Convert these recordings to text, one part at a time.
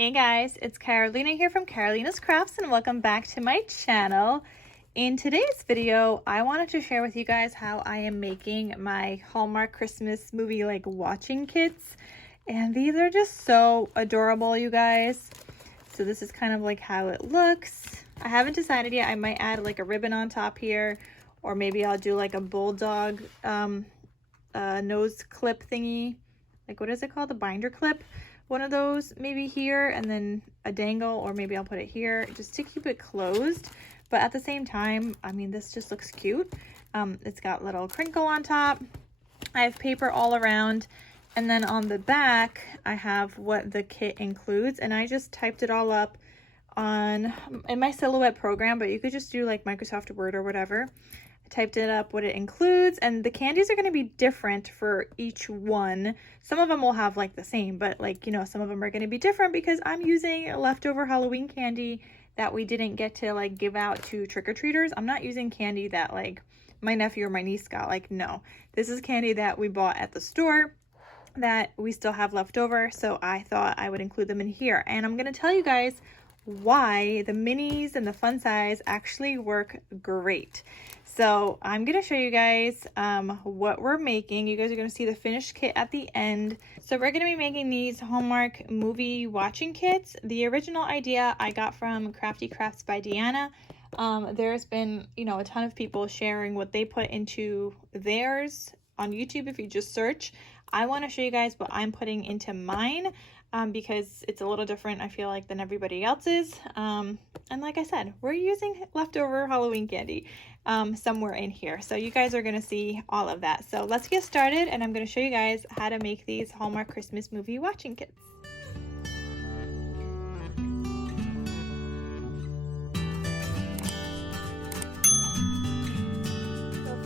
Hey guys, it's Carolina here from KarolinasKrafts and welcome back to my channel. In today's video, I wanted to share with you guys how I am making my Hallmark Christmas movie watching kits. And these are just so adorable, you guys. So this is kind of like how it looks. I haven't decided yet. I might add like a ribbon on top here, or maybe I'll do like a bulldog nose clip thingy. Like, what is it called? The binder clip. One of those maybe here, and then a dangle, or maybe I'll put it here just to keep it closed. But at the same time, I mean, this just looks cute. It's got little crinkle on top. I have paper all around, and then on the back I have what the kit includes, and I just typed it all up in my Silhouette program, but you could just do like Microsoft Word or whatever. Typed it up what it includes, and the candies are going to be different for each one. Some of them will have like the same, but like, you know, some of them are going to be different because I'm using leftover Halloween candy that we didn't get to like give out to trick-or-treaters. I'm not using candy that like my nephew or my niece got. Like, no, this is candy that we bought at the store that we still have left over, so I thought I would include them in here. And I'm going to tell you guys why the minis and the fun size actually work great. So I'm going to show you guys what we're making. You guys are going to see the finished kit at the end. So we're going to be making these Hallmark movie watching kits. The original idea I got from Crafty Crafts by Deanna. There's been, you know, a ton of people sharing what they put into theirs on YouTube if you just search. I want to show you guys what I'm putting into mine. Because it's a little different, I feel like, than everybody else's. And like I said, we're using leftover Halloween candy somewhere in here. So you guys are going to see all of that. So let's get started, and I'm going to show you guys how to make these Hallmark Christmas movie watching kits.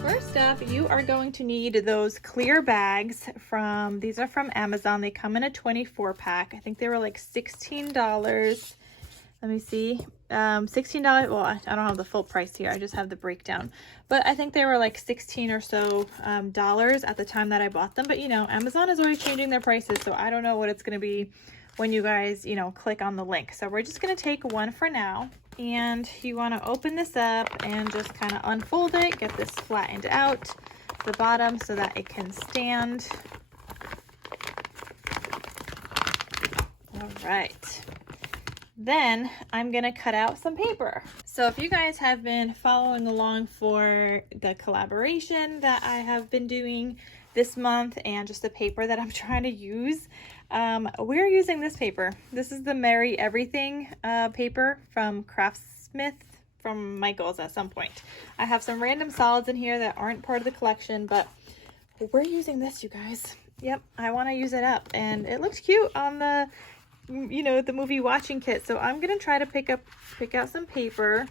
First up, you are going to need those clear bags these are from Amazon. They come in a 24 pack. I think they were like $16. Let me see. $16. Well, I don't have the full price here. I just have the breakdown. But I think they were like 16 or so dollars at the time that I bought them. But you know, Amazon is always changing their prices, so I don't know what it's going to be when you guys, you know, click on the link. So we're just going to take one for now. And you want to open this up and just kind of unfold it, get this flattened out the bottom so that it can stand. All right. Then I'm going to cut out some paper. So if you guys have been following along for the collaboration that I have been doing this month and just the paper that I'm trying to use, we're using this paper. This is the Merry Everything paper from Craftsmith, from Michael's at some point. I have some random solids in here that aren't part of the collection, but we're using this, you guys. Yep, I want to use it up, and it looks cute on the, you know, the movie watching kit. So I'm gonna try to pick out some paper.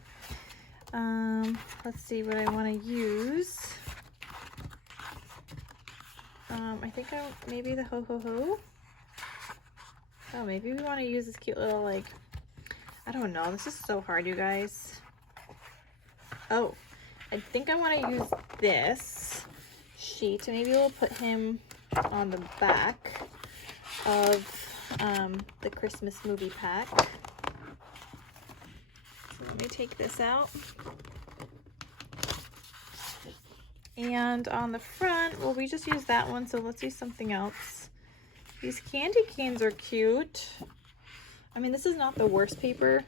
Let's see what I want to use. I think maybe the ho ho ho. Oh, maybe we want to use this cute little, like, I don't know. This is so hard, you guys. Oh, I think I want to use this sheet. Maybe we'll put him on the back of the Christmas movie pack. So let me take this out. And on the front, well, we just used that one, so let's use something else. These candy canes are cute. I mean, this is not the worst paper,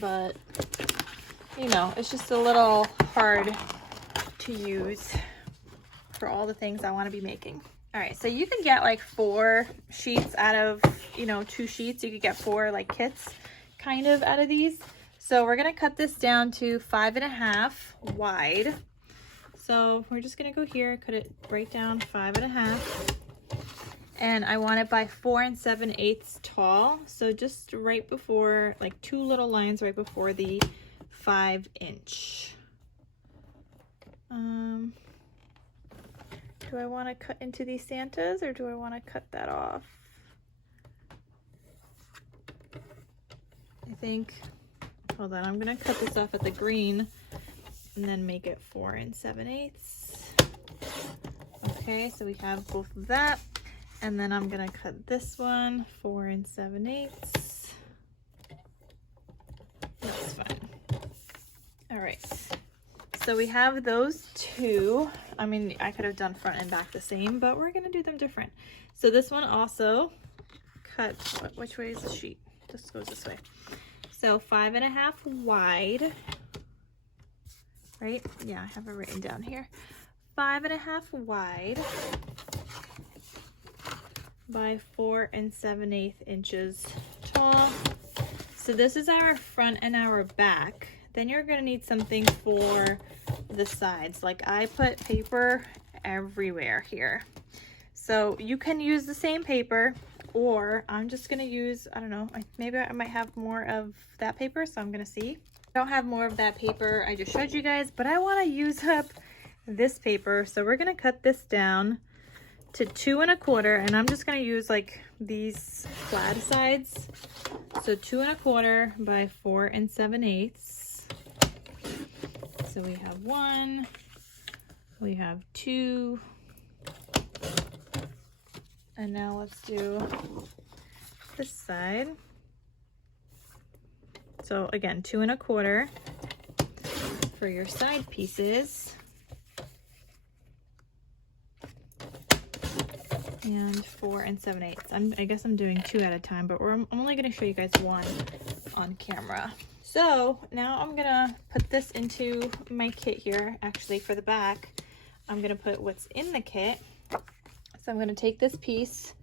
but, you know, it's just a little hard to use for all the things I want to be making. All right, so you can get like 4 sheets out of, you know, 2 sheets. You could get 4 like kits kind of out of these. So we're going to cut this down to 5.5 wide. So we're just going to go here, cut it right down 5.5. And I want it by 4 7/8 tall. So just right before, like 2 little lines right before the 5-inch. Do I want to cut into these Santas, or do I want to cut that off? I think, hold on, I'm going to cut this off at the green and then make it 4 7/8. Okay, so we have both of that. And then I'm gonna cut this one 4 7/8. That's fine. All right, so we have those two. I mean, I could have done front and back the same, but we're gonna do them different. So this one also cut, which way is the sheet? This goes this way. So 5 1/2 wide, right? Yeah, I have it written down here. 5 1/2 wide by 4 7/8 inches tall. So this is our front and our back. Then you're gonna need something for the sides. Like I put paper everywhere here. So you can use the same paper, or I'm just gonna use, I don't know, maybe I might have more of that paper, so I'm gonna see. I don't have more of that paper I just showed you guys, but I wanna use up this paper. So we're gonna cut this down to 2 1/4, and I'm just gonna use like these flat sides. So 2 1/4 by 4 7/8. So we have 1, we have 2, and now let's do this side. So again, 2 1/4 for your side pieces. And 4 7/8. I guess I'm doing 2 at a time, but I'm only going to show you guys one on camera. So now I'm going to put this into my kit here. Actually, for the back, I'm going to put what's in the kit. So I'm going to take this piece,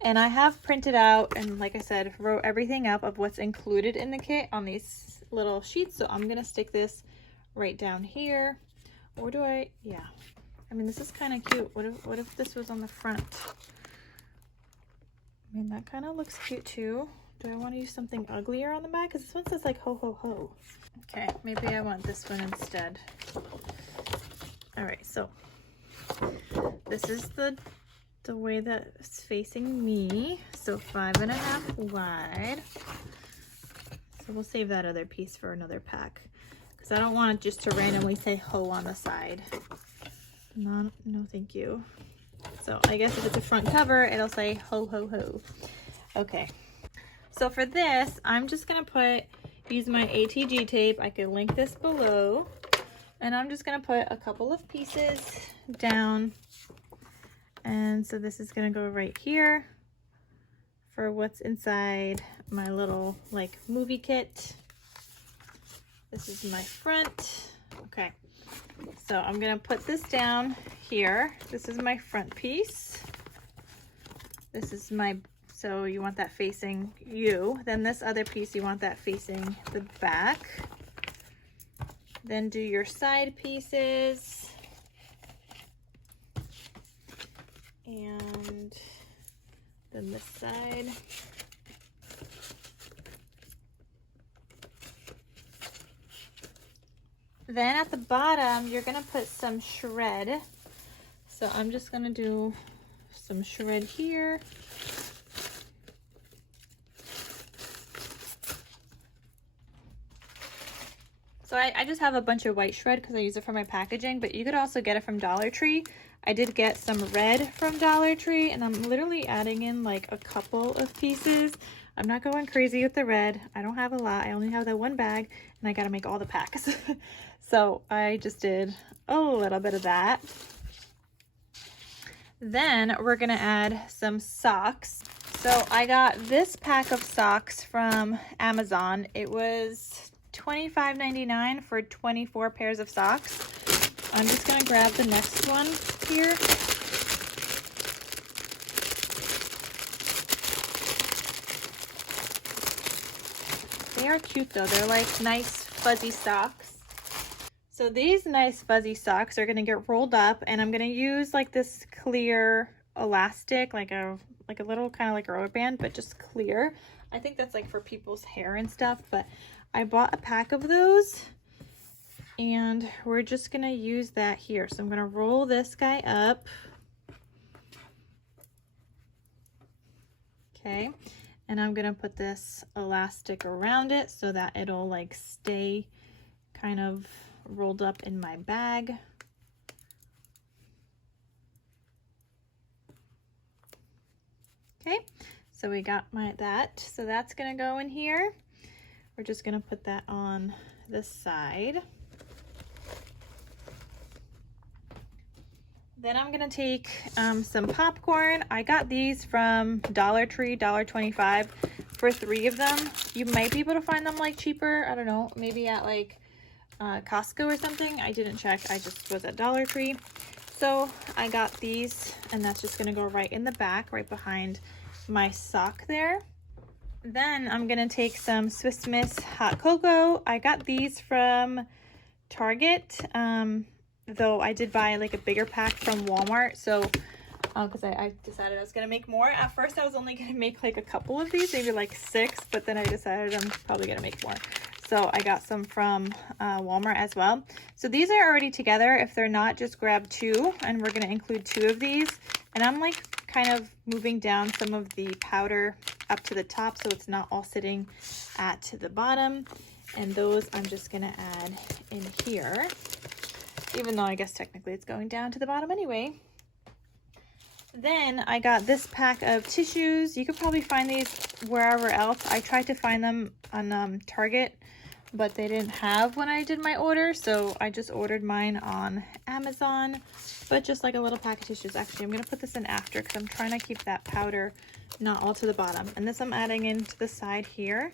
and I have printed out and, like I said, wrote everything up of what's included in the kit on these little sheets. So I'm going to stick this right down here. Or do I? Yeah. I mean, this is kind of cute. What if this was on the front? I mean, that kind of looks cute too. Do I want to use something uglier on the back? Because this one says like ho ho ho. Okay, maybe I want this one instead. All right, so this is the way that it's facing me. So 5 1/2 wide. So we'll save that other piece for another pack, because I don't want it just to randomly say ho on the side. No, thank you. So I guess if it's a front cover, it'll say ho ho ho. Okay. So for this, I'm just gonna use my ATG tape. I could link this below, and I'm just gonna put a couple of pieces down. And so this is gonna go right here for what's inside my little like movie kit. This is my front. Okay. So I'm gonna put this down here. This is my front piece. This is so you want that facing you. Then this other piece, you want that facing the back. Then do your side pieces. And then this side. Then at the bottom, you're gonna put some shred. So I'm just gonna do some shred here. So I just have a bunch of white shred because I use it for my packaging, but you could also get it from Dollar Tree. I did get some red from Dollar Tree, and I'm literally adding in like a couple of pieces. I'm not going crazy with the red. I don't have a lot. I only have that one bag, and I gotta make all the packs. So I just did a little bit of that. Then we're gonna add some socks. So I got this pack of socks from Amazon. It was $25.99 for 24 pairs of socks. I'm just gonna grab the next one here. They are cute though. They're like nice fuzzy socks. So these nice fuzzy socks are gonna get rolled up, and I'm gonna use like this clear elastic, like a little kind of like a rubber band, but just clear. I think that's like for people's hair and stuff, but I bought a pack of those, and we're just gonna use that here. So I'm gonna roll this guy up. Okay, and I'm gonna put this elastic around it so that it'll like stay kind of rolled up in my bag. Okay, so we got that. So that's gonna go in here. We're just gonna put that on this side. Then I'm gonna take some popcorn. I got these from Dollar Tree, $1.25 for 3 of them. You might be able to find them like cheaper. I don't know, maybe at like Costco or something. I didn't check, I just was at Dollar Tree. So I got these, and that's just gonna go right in the back, right behind my sock there. Then I'm gonna take some Swiss Miss hot cocoa. I got these from Target, though I did buy like a bigger pack from Walmart. So because I decided I was gonna make more. At first I was only gonna make like a couple of these, maybe like 6, but then I decided I'm probably gonna make more. So I got some from Walmart as well. So these are already together. If they're not, just grab 2, and we're gonna include 2 of these. And I'm like kind of moving down some of the powder up to the top so it's not all sitting at the bottom. And those I'm just gonna add in here, even though I guess technically it's going down to the bottom anyway. Then I got this pack of tissues. You could probably find these wherever else. I tried to find them on Target, but they didn't have when I did my order, so I just ordered mine on Amazon. But just like a little pack of tissues. Actually, I'm gonna put this in after because I'm trying to keep that powder not all to the bottom. And this I'm adding into the side here.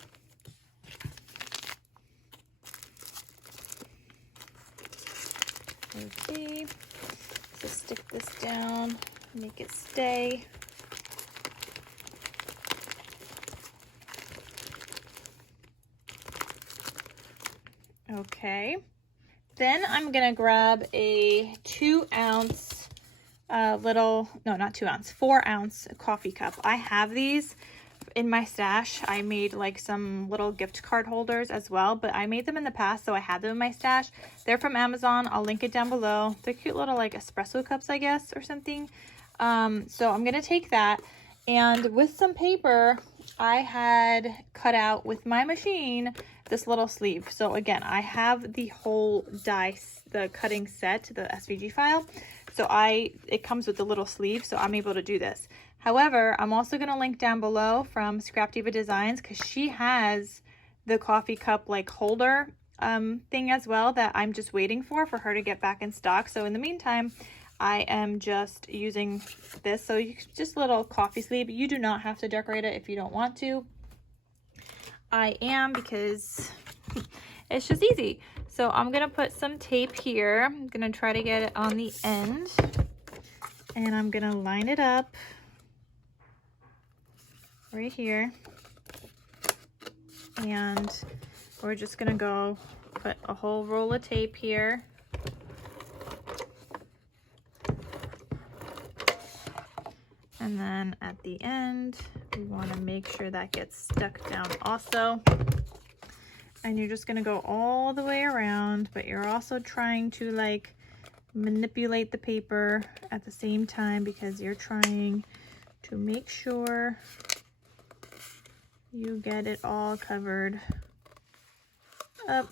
Okay, so stick this down, make it stay. Okay, then I'm gonna grab a 2-ounce little, no, not 2 ounce, 4-ounce coffee cup. I have these in my stash. I made like some little gift card holders as well, but I made them in the past, so I had them in my stash. They're from Amazon. I'll link it down below. They're cute little like espresso cups, I guess, or something. So I'm gonna take that, and with some paper I had cut out with my machine this little sleeve. So again, I have the whole the cutting set, the SVG file. So it comes with the little sleeve, so I'm able to do this. However, I'm also going to link down below from Scrap Diva Designs, because she has the coffee cup like holder thing as well that I'm just waiting for her to get back in stock. So in the meantime, I am just using this. So just a little coffee sleeve. You do not have to decorate it if you don't want to. I am, because it's just easy. So I'm going to put some tape here. I'm going to try to get it on the end, and I'm going to line it up right here, and we're just gonna go put a whole roll of tape here, and then at the end we want to make sure that gets stuck down also. And you're just gonna go all the way around, but you're also trying to like manipulate the paper at the same time, because you're trying to make sure you get it all covered up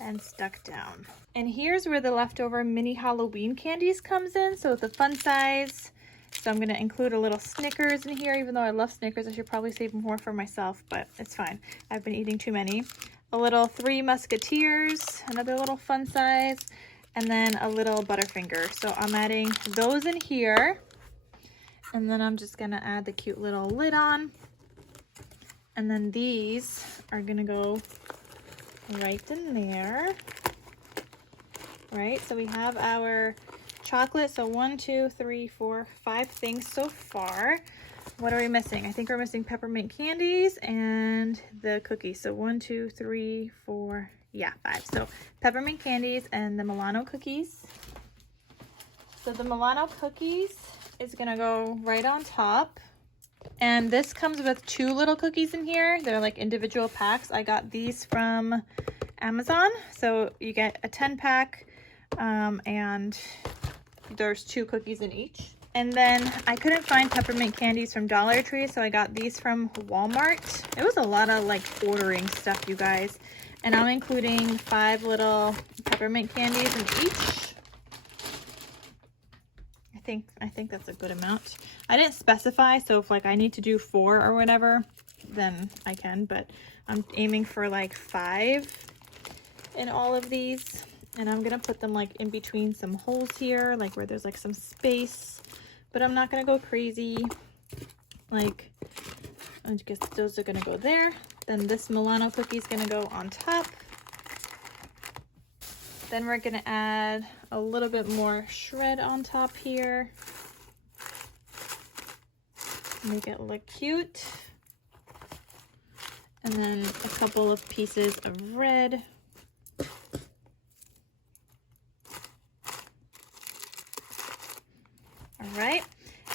and stuck down. And here's where the leftover mini Halloween candies comes in. So the fun size. So I'm gonna include a little Snickers in here. Even though I love Snickers, I should probably save more for myself, but it's fine. I've been eating too many. A little 3 Musketeers, another little fun size, and then a little Butterfinger. So I'm adding those in here. And then I'm just gonna add the cute little lid on. And then these are gonna go right in there. Right, so we have our chocolate. So 1, 2, 3, 4, 5 things so far. What are we missing? I think we're missing peppermint candies and the cookies. So 1, 2, 3, 4, yeah, 5. So peppermint candies and the Milano cookies. So the Milano cookies is gonna go right on top, and this comes with 2 little cookies in here. They're like individual packs. I got these from Amazon, so you get a 10-pack, and there's 2 cookies in each. And then I couldn't find peppermint candies from Dollar Tree, so I got these from Walmart. It was a lot of like ordering stuff, you guys, and I'm including 5 little peppermint candies in each. I I think that's a good amount. I didn't specify, so if like I need to do 4 or whatever, then I can, but I'm aiming for like 5 in all of these. And I'm gonna put them like in between some holes here, like where there's like some space, but I'm not gonna go crazy. Like, I guess those are gonna go there. Then this Milano cookie is gonna go on top. Then we're gonna add a little bit more shred on top here. Make it look cute. And then a couple of pieces of red. All right.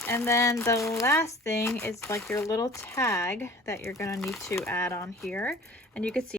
And then the last thing is like your little tag that you're gonna need to add on here. And you can see